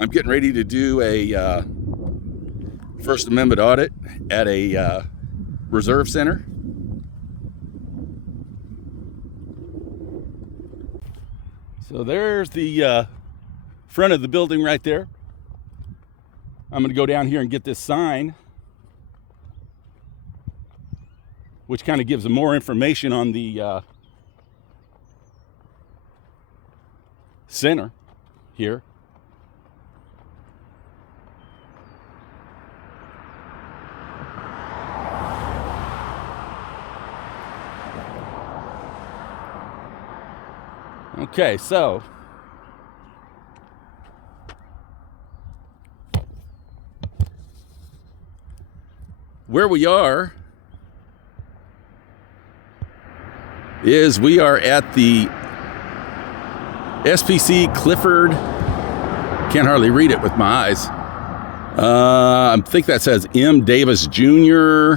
I'm getting ready to do a First Amendment audit at a reserve center. So there's the front of the building right there. I'm going to go down here and get this sign, which kind of gives them more information on the center here. Okay, so where we are is we are at the SPC Clifford. Can't hardly read it with my eyes. I think that says M. Davis Jr.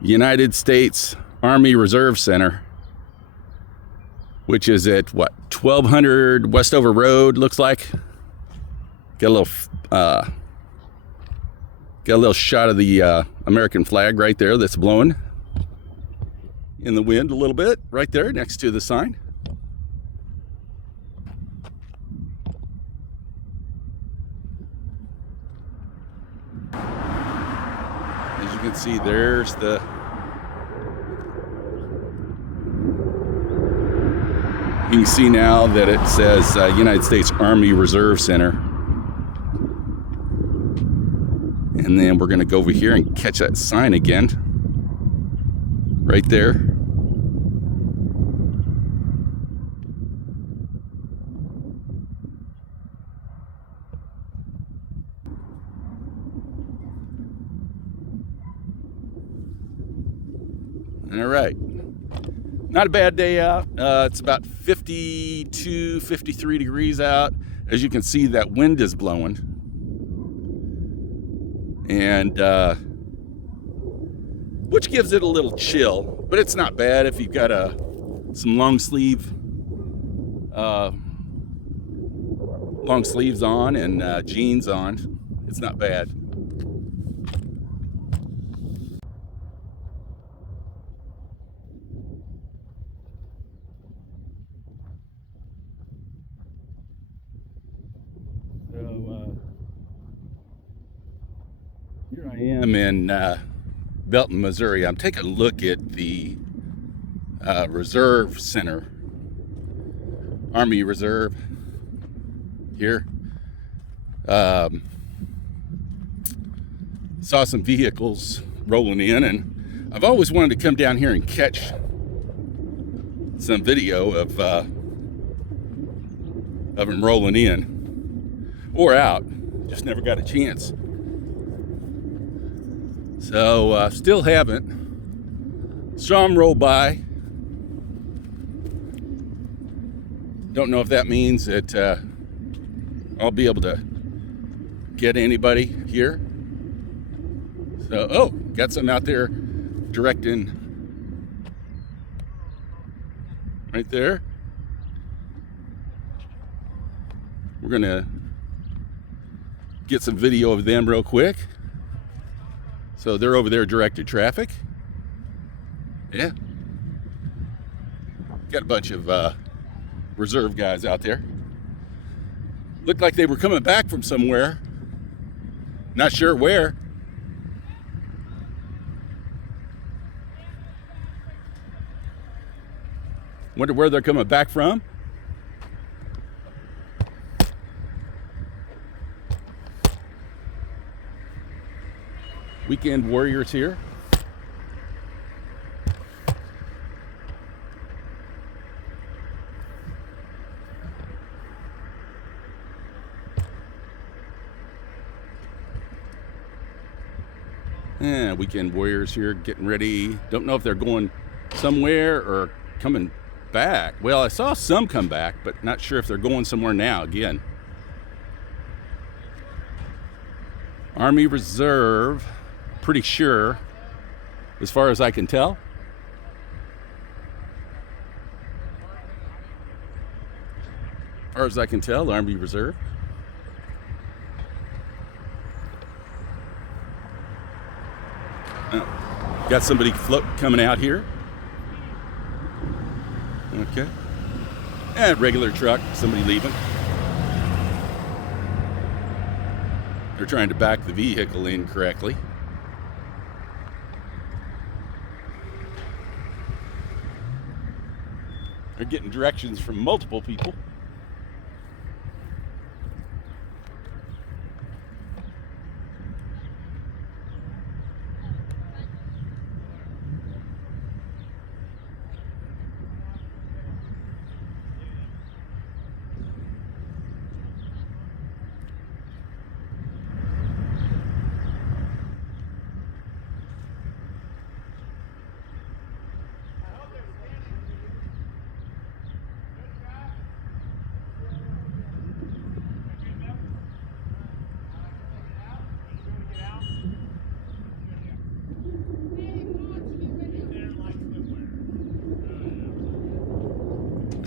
United States Army Reserve Center, which is at what, 1200 Westover Road, looks like. Got a little shot of the American flag right there that's blowing in the wind a little bit right there next to the sign. As you can see, there's the you can see now that it says United States Army Reserve Center. And then we're going to go over here and catch that sign again. Right there. All right. Not a bad day out. It's about 52, 53 degrees out. As you can see, that wind is blowing. And which gives it a little chill, but it's not bad if you've got some long sleeves on and jeans on. It's not bad. Here I am in Belton, Missouri. I'm taking a look at the Reserve Center, Army Reserve here. Saw some vehicles rolling in, and I've always wanted to come down here and catch some video of them rolling in or out. Just never got a chance. So still haven't. Saw them roll by. Don't know if that means that I'll be able to get anybody here. So, oh, got some out there directing right there. We're gonna get some video of them real quick. So they're over there directed traffic. Yeah. Got a bunch of reserve guys out there. Looked like they were coming back from somewhere. Not sure where. Wonder where they're coming back from. Weekend warriors here. Yeah, weekend warriors here getting ready. Don't know if they're going somewhere or coming back. Well, I saw some come back, but not sure if they're going somewhere now again. Army Reserve, pretty sure, as far as I can tell. As far as I can tell, Army Reserve. Got somebody coming out here. Okay. And regular truck, somebody leaving. They're trying to back the vehicle in correctly. They're getting directions from multiple people.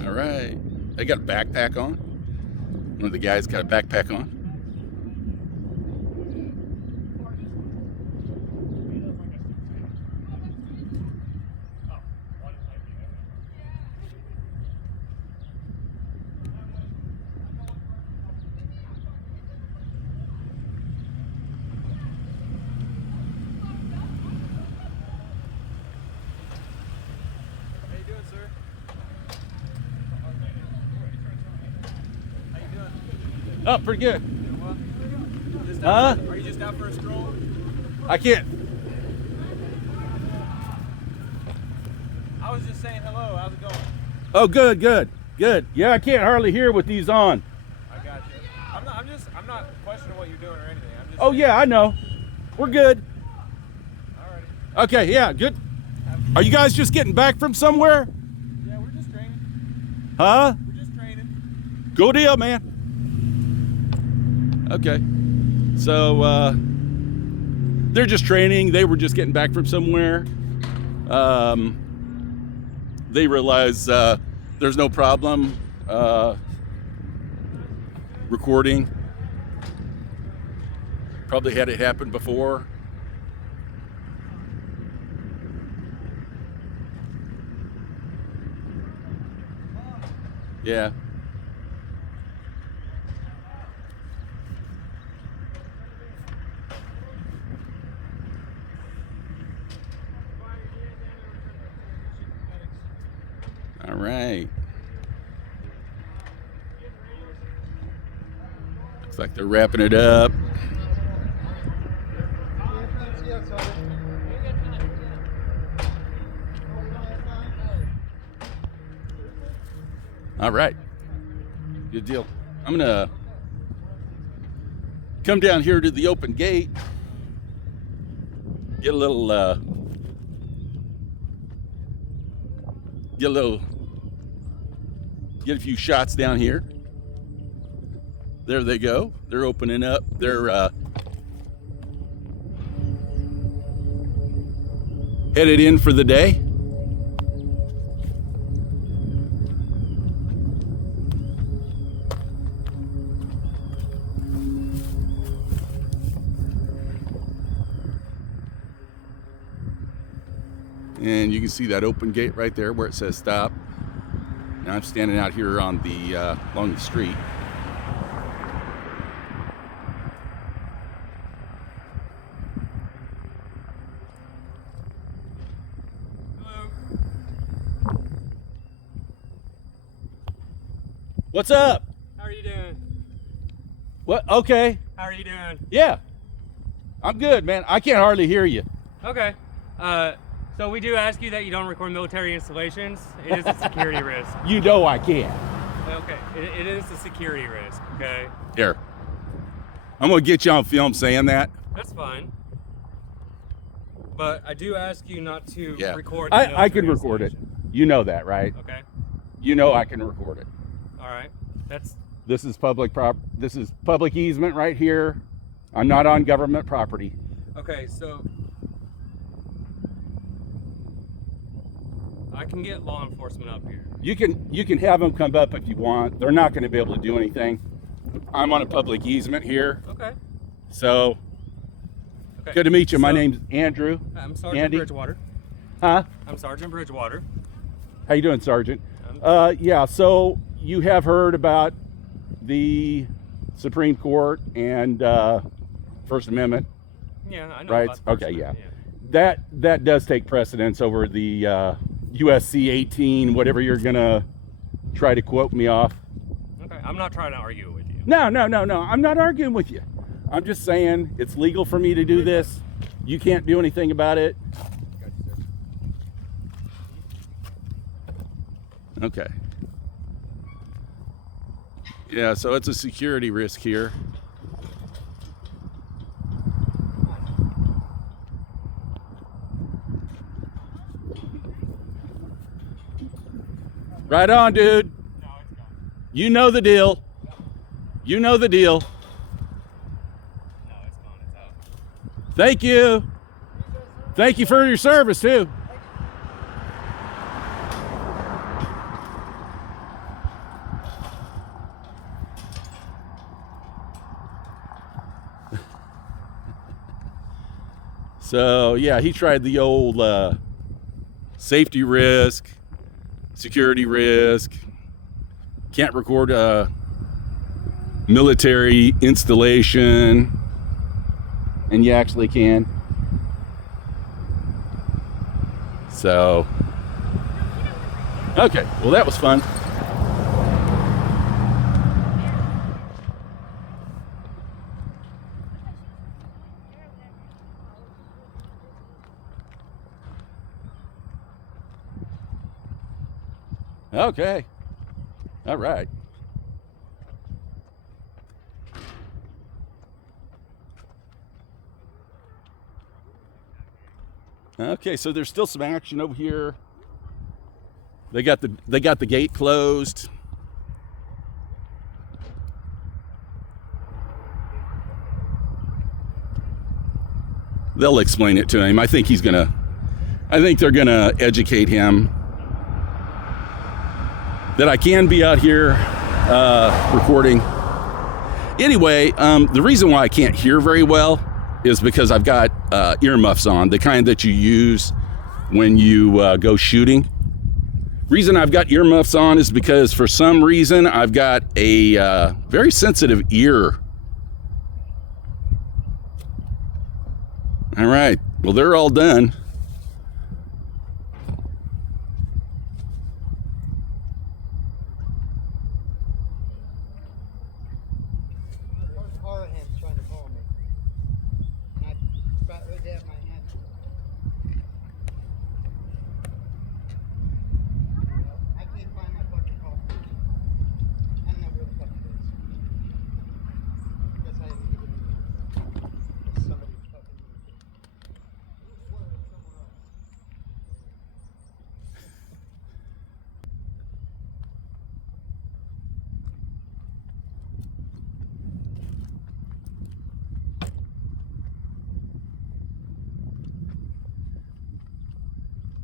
All right. They got a backpack on. One of the guys got a backpack on. Oh, pretty good. Huh? Are you just out for a stroll? I can't. I was just saying hello. How's it going? Oh, good, good, good. Yeah, I can't hardly hear with these on. I got you. I'm not questioning what you're doing or anything. I'm just. Oh, yeah, I know. We're good. Alrighty. Okay, yeah, good. Are you guys just getting back from somewhere? Yeah, we're just training. Huh? We're just training. Go deal, man. Okay. So, they're just training. They were just getting back from somewhere. They realize there's no problem recording. Probably had it happen before. Yeah. All right. Looks like they're wrapping it up. All right. Good deal. I'm going to come down here to the open gate. Get a few shots down here. There they go. They're opening up. They're headed in for the day. And you can see that open gate right there where it says stop. Now I'm standing out here on the along the street. Hello. What's up? How are you doing? What? Okay. How are you doing? Yeah. I'm good, man. I can't hardly hear you. Okay. So we do ask you that you don't record military installations. It is a security risk. You know I can't. Okay. It is a security risk. Okay. Here. I'm going to get you on film saying that. That's fine. But I do ask you not to Yeah. record. I can record it. You know that, right? Okay. You know I can record it. All right. This is this is public easement right here. I'm not on government property. Okay. So I can get law enforcement up here. You can have them come up if you want. They're not going to be able to do anything. I'm on a public easement here. Okay. So, Okay. good to meet you. My name's Andrew. I'm Sergeant Andy. Bridgewater. Huh? I'm Sergeant Bridgewater. How you doing, Sergeant? Yeah, so you have heard about the Supreme Court and First Amendment, Yeah, I know. right? About the First Okay, yeah. Amendment, That does take precedence over the USC 18, whatever you're gonna try to quote me off. Okay, I'm not trying to argue with you. No. I'm not arguing with you. I'm just saying it's legal for me to do this. You can't do anything about it. Okay. Yeah, so it's a security risk here. Right on, dude. No, it's gone. You know the deal. You know the deal. No, it's gone. It's out. Thank you. Thank you for your service, too. So, yeah, he tried the old safety risk, security risk, can't record a military installation, and you actually can. So, okay, well, that was fun. Okay. All right. Okay, so there's still some action over here. They got the gate closed. They'll explain it to him. I think they're gonna educate him that I can be out here recording. Anyway, the reason why I can't hear very well is because I've got earmuffs on, the kind that you use when you go shooting. Reason I've got earmuffs on is because for some reason I've got a very sensitive ear. All right, well, they're all done. Trying to call me. And I about ready to have my hand. I can't find my fucking call. I don't know where the fuck it is. Guess I didn't give it to you. It's somebody's fucking moved it. I swear it's someone else.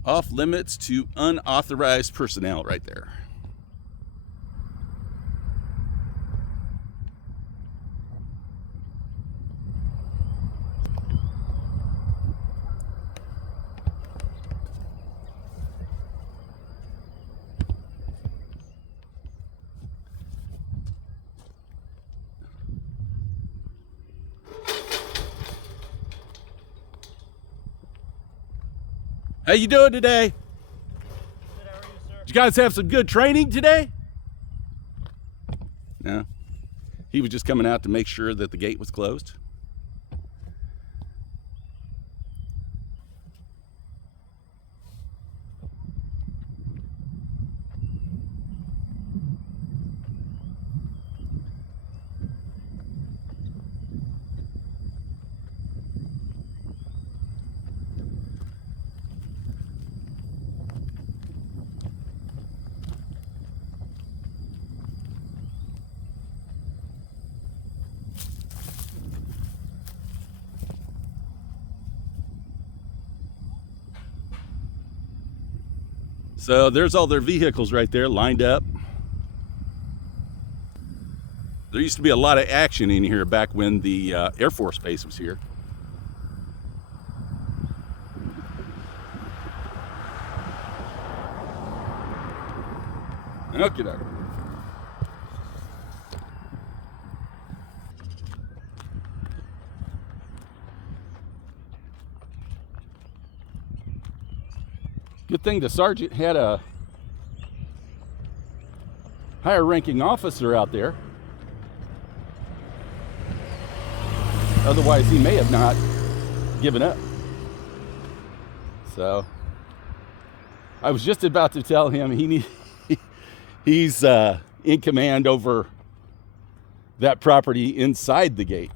Off limits to unauthorized personnel right there. How you doing today? Good, how are you, sir? Did you guys have some good training today? No. He was just coming out to make sure that the gate was closed. So there's all their vehicles right there lined up. There used to be a lot of action in here back when the Air Force Base was here. Okay, doke. Good thing the sergeant had a higher ranking officer out there. Otherwise, he may have not given up. So, I was just about to tell him he's in command over that property inside the gate.